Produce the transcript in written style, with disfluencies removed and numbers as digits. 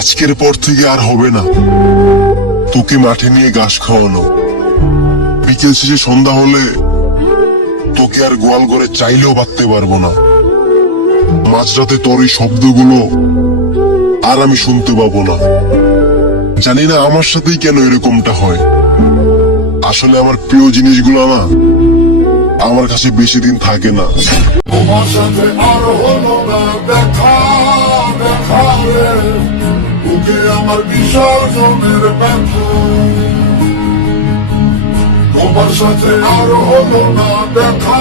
আজকের পর থেকে আর হবে না তোকে মাঠে নিয়ে ঘাস খাওয়ানো, বিকেল শেষে সন্ধ্যা হলে তোকে আর গোয়াল ঘরে চাইলেও বাঁধতে পারবো না। মাঝরাতে তোর এই শব্দগুলো আর আমি শুনতে পাবো না। জানি না আমার সাথেই কেন এরকমটা হয়। আসলে আমার প্রিয় জিনিসগুলো না আমার কাছে বেশি দিন থাকে না। তোমার সাথে আর হলো না দেখা, দেখা রে বুকে আমার বিসর্জনের ব্যথা। তোমার সাথে আর হলো না দেখা।